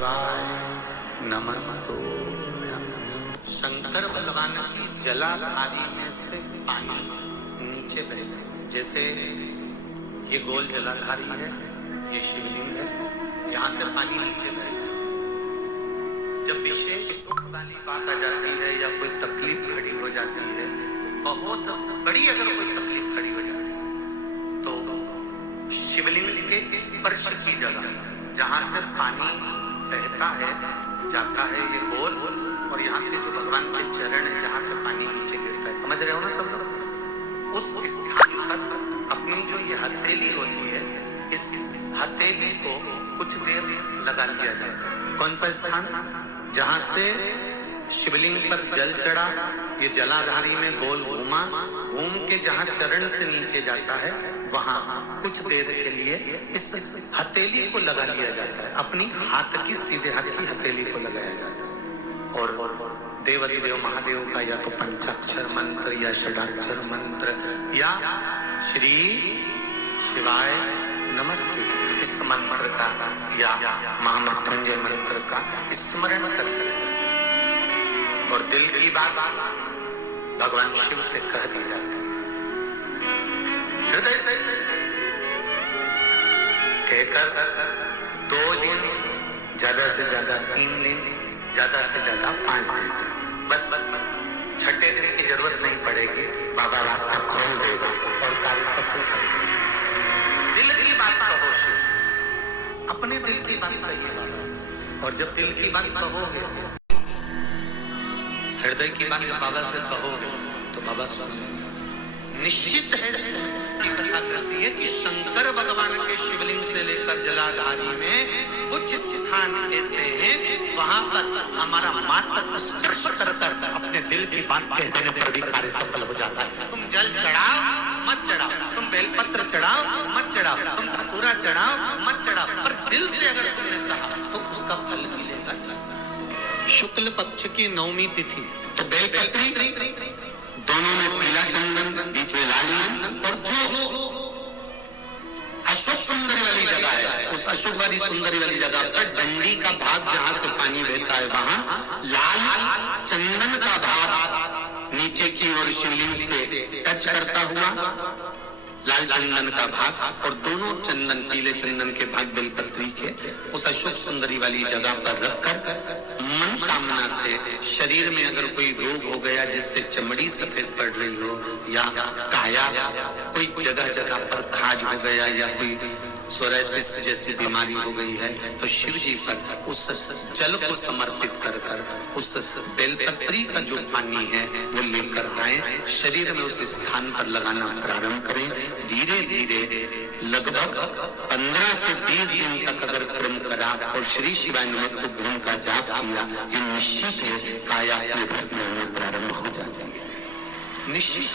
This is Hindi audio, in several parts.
शिवाय नमस्तुभ्यं। शंकर भगवान की जलाधारी में से पानी नीचे बहता, जैसे ये गोल जलाधारी है, ये शिवलिंग है, यहाँ से पानी नीचे बहता है। जब विशेष दुख वाली बात आ जाती है या कोई तकलीफ खड़ी हो जाती है, बहुत बड़ी अगर कोई तकलीफ खड़ी हो जाती है, तो शिवलिंग के स्पर्श की जगह जहाँ से पानी बहता है जाता है, ये गोल, और यहाँ से जो भगवान के चरण है जहाँ से पानी नीचे गिरता है, समझ रहे हो ना सब लोग? उस स्थान पर अपनी जो ये हथेली होती है, इस हथेली को कुछ देर लगा लिया जाता है। कौन सा स्थान? जहाँ से शिवलिंग पर जल चढ़ा, ये जलाधारी में गोल घूमा, घूम के जहाँ चरण से नीचे जाता है, वहां कुछ देर के लिए इस हथेली को लगा लिया जाता है। अपनी हाथ की, सीधे हाथ की हथेली को लगाया जाता है। और देवाधिदेव महादेव का या तो पंचाक्षर मंत्र या षडाक्षर मंत्र या श्री शिवाय नमस्ते, इस मंत्र का या महामृत्युंजय मंत्र का स्मरण करते हैं और दिल की बात भगवान शिव से कह दी जाती है। हृदय से कहकर 2 दिन, ज्यादा से ज्यादा 3 दिन, ज्यादा से ज्यादा 5 दिन, बस 6ठे दिन की जरूरत नहीं पड़ेगी, बाबा रास्ता खोल देगा और कार्य सफल कर देगा। दिल की बात कहो शिव से, अपने दिल की बात कहिए बाबा से, और जब दिल की बात कहोगे, हृदय की बात बाबा से कहोगे तो बाबा सुन। निश्चित है की कथा करती है कि शंकर भगवान के शिवलिंग से लेकर जलाधारी में कुछ स्थान ऐसे हैं, वहां पर हमारा मात्र स्पर्श कर अपने दिल की बात कह देने पर भी कार्य सफल हो जाता है। तुम जल चढ़ाओ मत चढ़ाओ, तुम बेलपत्र चढ़ाओ मत चढ़ाओ, तुम धतूरा चढ़ाओ मत चढ़ाओ, पर दिल से अगर तुमने कहा तो उसका फल मिलेगा। शुक्ल पक्ष की 9वीं तिथि, तो बेलपत्री दोनों में पीला चंदन, बीच में लाल चंदन, और जो अशोक सुंदरी वाली जगह है, उस अशोक वाली सुंदरी वाली जगह पर डंडी का भाग जहां से पानी बहता है, वहां लाल चंदन का भाग नीचे की ओर शिवलिंग से टच करता हुआ लाल चंदन का भाग, और दोनों चंदन, पीले चंदन के भाग बेलपत्री के उस अशोक सुंदरी वाली जगह पर रखकर मन कामना से शरीर में अगर कोई रोग हो गया जिससे चमड़ी सफेद पड़ रही हो, या काया कोई जगह जगह पर खाज हो गया, या कोई सोराइसिस जैसी बीमारी हो गई है, तो शिव जी पर उस जल को समर्पित कर कर उस बेलपत्री का जो पानी है वो लेकर आए, शरीर में उस स्थान पर लगाना प्रारंभ करें। धीरे धीरे लगभग 15 से 20 दिन तक अगर क्रम करा और श्री शिवाय नमस्तुभ्यं का जाप किया, ये निश्चित है काया अपने रूप में होना प्रारंभ हो जाती है। निश्चित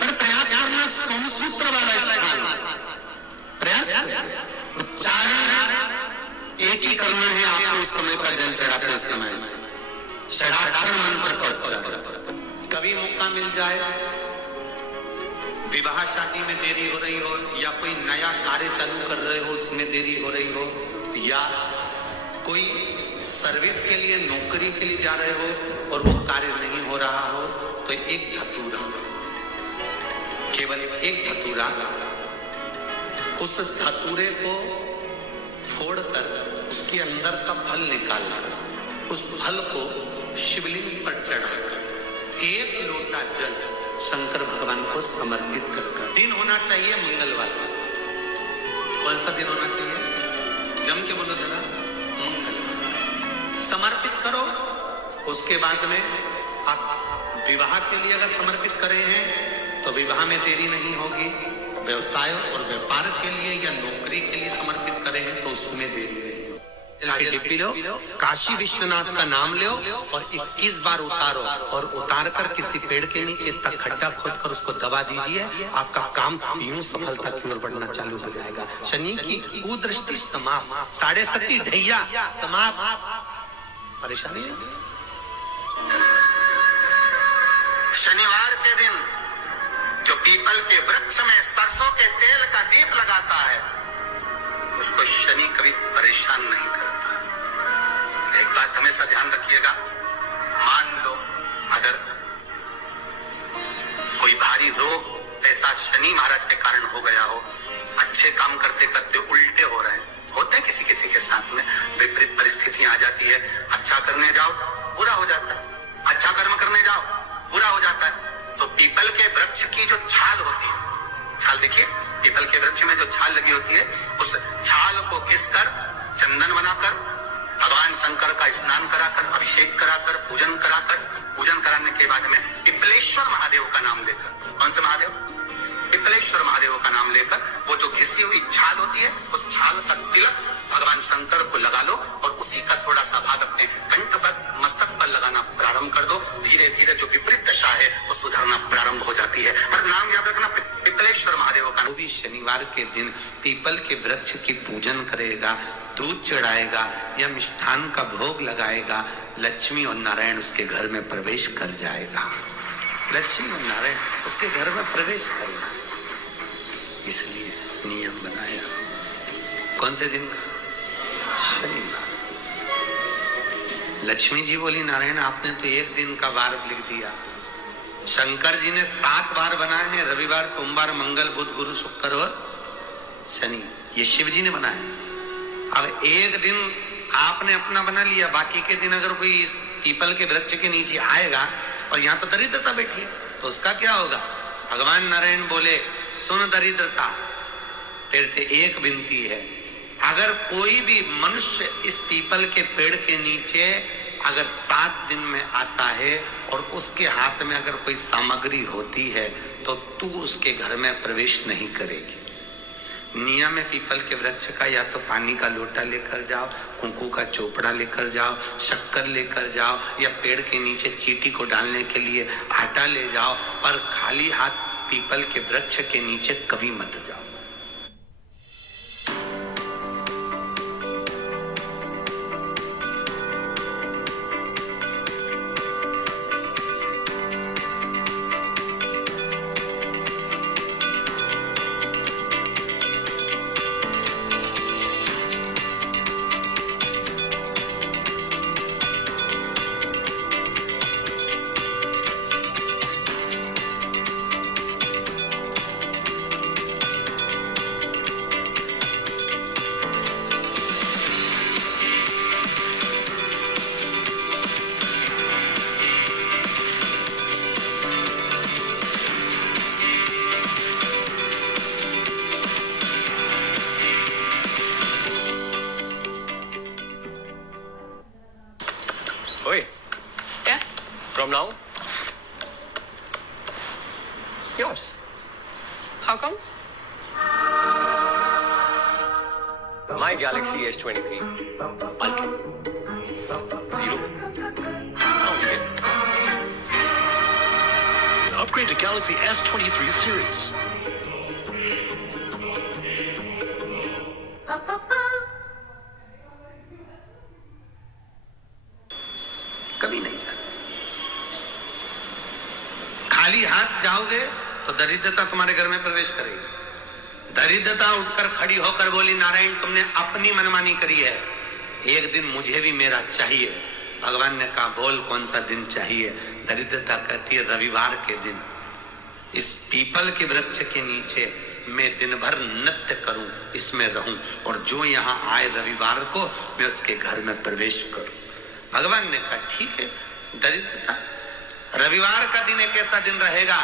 पर प्रयास करना, सोमसूत्र वाला स्थान प्रयास, उच्चारण एक ही करना है आपको उस समय पर जल चढ़ाते समय, षडाक्षर मंत्र का उच्चारण। कभी मौका मिल जाए, विवाह शादी में देरी हो रही हो, या कोई नया कार्य चालू कर रहे हो उसमें देरी हो रही हो, या कोई सर्विस के लिए, नौकरी के लिए जा रहे हो और वो कार्य नहीं हो रहा हो, तो एक धतूरा, केवल एक धतूरा, उस धतूरे को फोड़कर उसके अंदर का फल निकालकर उस फल को शिवलिंग पर चढ़ाकर 1 लोटा जल शंकर भगवान को समर्पित कर। दिन होना चाहिए मंगलवार। कौन सा दिन होना चाहिए? जम के बोलो जरा, मंगलवार समर्पित करो। उसके बाद में आप विवाह के लिए अगर समर्पित करे हैं तो विवाह में देरी नहीं होगी, व्यवसाय और व्यापार के लिए या नौकरी के लिए समर्पित करे हैं तो उसमें देरी नहीं होगी। डिप्पी लो, काशी विश्वनाथ का नाम लो और 21 बार उतारो, और उतार कर किसी पेड़ के नीचे तक खड्डा खोद कर उसको दबा दीजिए, आपका काम यूं सफलता की ओर बढ़ना चालू हो जाएगा। शनि की कुदृष्टि समाप्त, 7.5 ढैया समाप्त, परेशानी है। शनिवार के दिन जो पीपल के वृक्ष में सरसों के तेल का दीप लगाता है, उसको शनि कभी परेशान नहीं करता। एक बात हमेशा ध्यान रखिएगा, मान लो अगर कोई भारी रोग ऐसा शनि महाराज के कारण हो गया हो, अच्छे काम करते करते उल्टे हो रहे हैं, होते हैं किसी किसी के साथ में, विपरीत परिस्थितियां आ जाती है, अच्छा करने जाओ बुरा हो जाता है, अच्छा कर्म करने जाओ बुरा हो जाता है। तो पीपल के वृक्ष की जो छाल होती है, छाल देखिए, पीपल के वृक्ष में जो छाल लगी होती है, उस छाल को घिसकर चंदन बनाकर भगवान शंकर का स्नान कराकर, अभिषेक कराकर, पूजन कराकर, पूजन कराने के बाद में पिपलेश्वर महादेव का नाम लेकर, कौन से महादेव? पिपलेश्वर महादेव का नाम लेकर वो जो घिसी हुई छाल होती है, उस छाल का तिलक भगवान शंकर को लगा लो और उसी का थोड़ा सा भाग अपने कंठ पर, मस्तक पर लगाना प्रारंभ कर दो। धीरे धीरे जो विपरीत दशा है वो सुधरना प्रारंभ हो जाती है। पर नाम याद रखना, पिपलेश्वर महादेव का। वो भी शनिवार के दिन पीपल के वृक्ष की पूजन करेगा, दूध चढ़ाएगा या मिष्ठान का भोग लगाएगा, लक्ष्मी और नारायण उसके घर में प्रवेश कर जाएगा। लक्ष्मी और नारायण उसके घर में प्रवेश करेगा। इसलिए नियम बनाया। कौन से दिन का? शनिवार। लक्ष्मी जी बोली, नारायण आपने तो एक दिन का वार लिख दिया। शंकर जी ने 7 वार बनाए हैं, रविवार, सोमवार, मंगल, बुध, गुरु, शुक्र और शनि। ये शिव जी ने बनाया। अब एक दिन आपने अपना बना लिया, बाकी के दिन अगर कोई इस पीपल के वृक्ष के नीचे आएगा और यहाँ तो दरिद्रता बैठी है, तो उसका क्या होगा? भगवान नारायण बोले, सुन दरिद्रता, तेरे से एक विनती है, अगर कोई भी मनुष्य इस पीपल के पेड़ के नीचे अगर 7 दिन में आता है और उसके हाथ में अगर कोई सामग्री होती है तो तू उसके घर में प्रवेश नहीं करेगी। नियम है पीपल के वृक्ष का, या तो पानी का लोटा लेकर जाओ, कुंकू का चोपड़ा लेकर जाओ, शक्कर लेकर जाओ, या पेड़ के नीचे चींटी को डालने के लिए आटा ले जाओ, पर खाली हाथ पीपल के वृक्ष के नीचे कभी मत जाओ। Oi. Yeah? From now? Yours. How come? My Galaxy S23 Ultra. 0. Now we get Upgrade to Galaxy S23 series. कभी नहीं जाना। खाली हाथ जाओगे तो दरिद्रता तुम्हारे घर में प्रवेश करेगी। दरिद्रता उठकर खड़ी होकर बोली, नारायण तुमने अपनी मनमानी करी है, एक दिन मुझे भी मेरा चाहिए। भगवान ने कहा, बोल कौन सा दिन चाहिए? दरिद्रता कहती है, रविवार के दिन इस पीपल के वृक्ष के नीचे मैं दिन भर नृत्य करूं, इसमें रहूं, और जो यहाँ आए रविवार को मैं उसके घर में प्रवेश करूं। भगवान ने कहा, ठीक है। दरिद्रता, रविवार का दिन एक ऐसा दिन रहेगा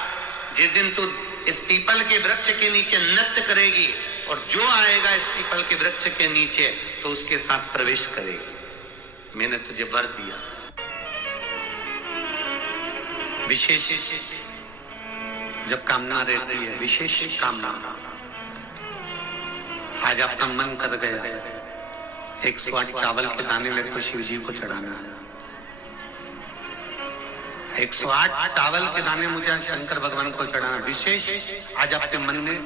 जिस दिन तू इस पीपल के वृक्ष के नीचे नृत्य करेगी, और जो आएगा इस पीपल के वृक्ष के नीचे तो उसके साथ प्रवेश करेगी। मैंने तुझे वर दिया। विशेष जब कामना रहती है, विशेष कामना, आज आपका मन कर गया 108 चावल के दाने मेरे को शिव जी को चढ़ाना है। 108 चावल के दाने मुझे आज शंकर भगवान को चढ़ाना। विशेष आज आपके मन में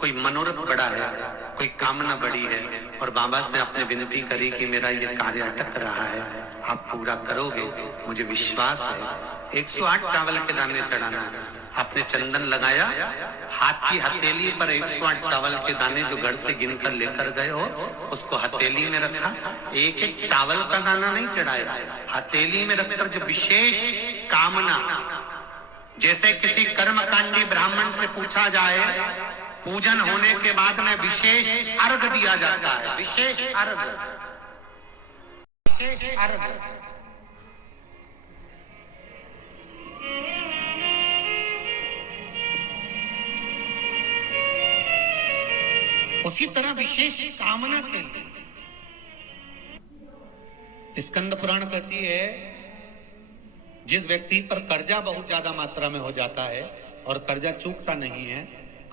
कोई मनोरथ बड़ा है, कोई कामना बड़ी है, और बाबा से आपने विनती करी कि मेरा ये कार्य अटक रहा है, आप पूरा करोगे, मुझे विश्वास है। 108 चावल के दाने चढ़ाना है। आपने चंदन लगाया, हाथ की हथेली पर 108 चावल के दाने जो घर से गिनकर लेकर गए हो उसको हथेली में रखा। एक एक चावल का दाना नहीं चढ़ाया, हथेली में रखकर जो विशेष कामना, जैसे किसी कर्मकांडी ब्राह्मण से पूछा जाए पूजन होने के बाद में विशेष अर्घ दिया जाता है, विशेष अर्घ, विशेष अर्घ। उसी तरह विशेष कामना के लिए स्कंद पुराण कहती है जिस व्यक्ति पर कर्जा बहुत ज्यादा मात्रा में हो जाता है और कर्जा चूकता नहीं है,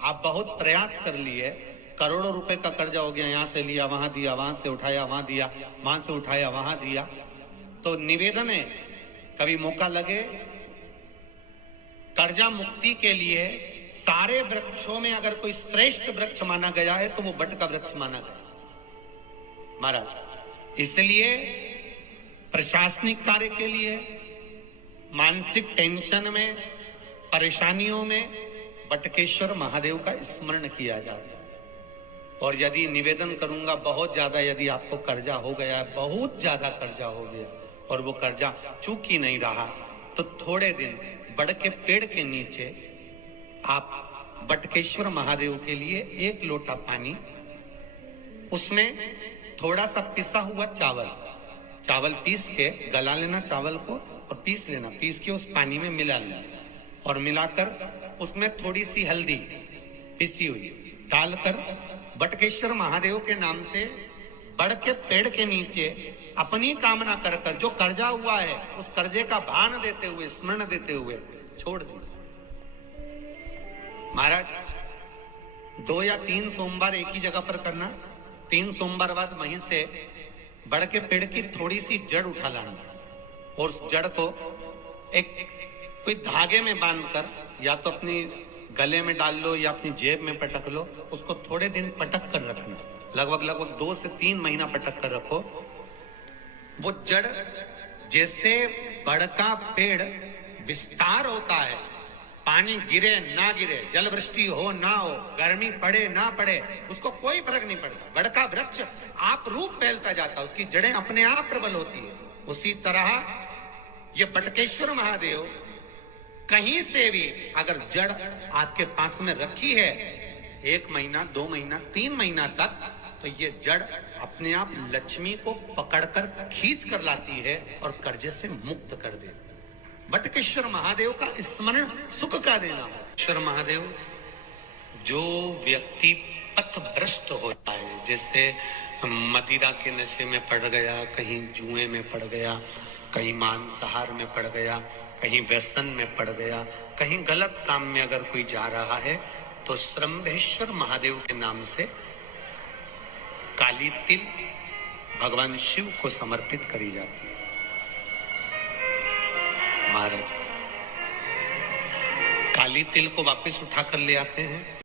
आप बहुत प्रयास कर लिए, करोड़ों रुपए का कर्जा हो गया, यहां से लिया वहां दिया, वहां से उठाया वहां दिया, वहां से उठाया वहां दिया, तो निवेदन है कभी मौका लगे कर्जा मुक्ति के लिए सारे वृक्षों में अगर कोई श्रेष्ठ वृक्ष माना गया है तो वो बट का वृक्ष माना गया महाराज। इसलिए प्रशासनिक कार्य के लिए, मानसिक टेंशन में, परेशानियों में बटकेश्वर महादेव का स्मरण किया जाता है। और यदि निवेदन करूंगा बहुत ज्यादा, यदि आपको कर्जा हो गया, बहुत ज्यादा कर्जा हो गया और वो कर्जा चूक ही नहीं रहा, तो थोड़े दिन बड़ के पेड़ के नीचे आप बटकेश्वर महादेव के लिए 1 लोटा पानी, उसमें थोड़ा सा पिसा हुआ चावल पीस के गला लेना चावल को और पीस लेना, पीस के उस पानी में मिला लेना और मिलाकर उसमें थोड़ी सी हल्दी पिसी हुई डालकर बटकेश्वर महादेव के नाम से बड़ के पेड़ के नीचे अपनी कामना कर कर जो कर्जा हुआ है उस कर्जे का भान देते हुए, स्मरण देते हुए छोड़ दीजिए। महाराज 2 या 3 सोमवार एक ही जगह पर करना, 3 सोमवार बाद वहीं से बड़ के पेड़ की थोड़ी सी जड़ उठा लाना और उस जड़ को एक कोई धागे में बांधकर या तो अपनी गले में डाल लो या अपनी जेब में पटक लो, उसको थोड़े दिन पटक कर रखना, लगभग 2 से 3 महीना पटक कर रखो। वो जड़ जैसे बड़ का पेड़ विस्तार होता है, पानी गिरे ना गिरे, जल वृष्टि हो ना हो, गर्मी पड़े ना पड़े, उसको कोई फर्क नहीं पड़ता, बड़ का वृक्ष आप रूप फैलता जाता, उसकी जड़ें अपने आप प्रबल होती है। उसी तरह ये बटकेश्वर महादेव कहीं से भी अगर जड़ आपके पास में रखी है 1 महीना, 2 महीना, 3 महीना तक, तो ये जड़ अपने आप लक्ष्मी को पकड़कर खींच कर लाती है और कर्जे से मुक्त कर देती है। बटकेश्वर महादेव का स्मरण सुख का देना। ईश्वर महादेव, जो व्यक्ति पथभ्रष्ट होता है, जैसे मदिरा के नशे में पड़ गया, कहीं जुए में पड़ गया, कहीं मांसाहार में पड़ गया, कहीं व्यसन में पड़ गया, कहीं गलत काम में अगर कोई जा रहा है, तो श्रम्भेश्वर महादेव के नाम से काली तिल भगवान शिव को समर्पित करी जाती है। महाराज काली तिल को वापस उठाकर ले आते हैं,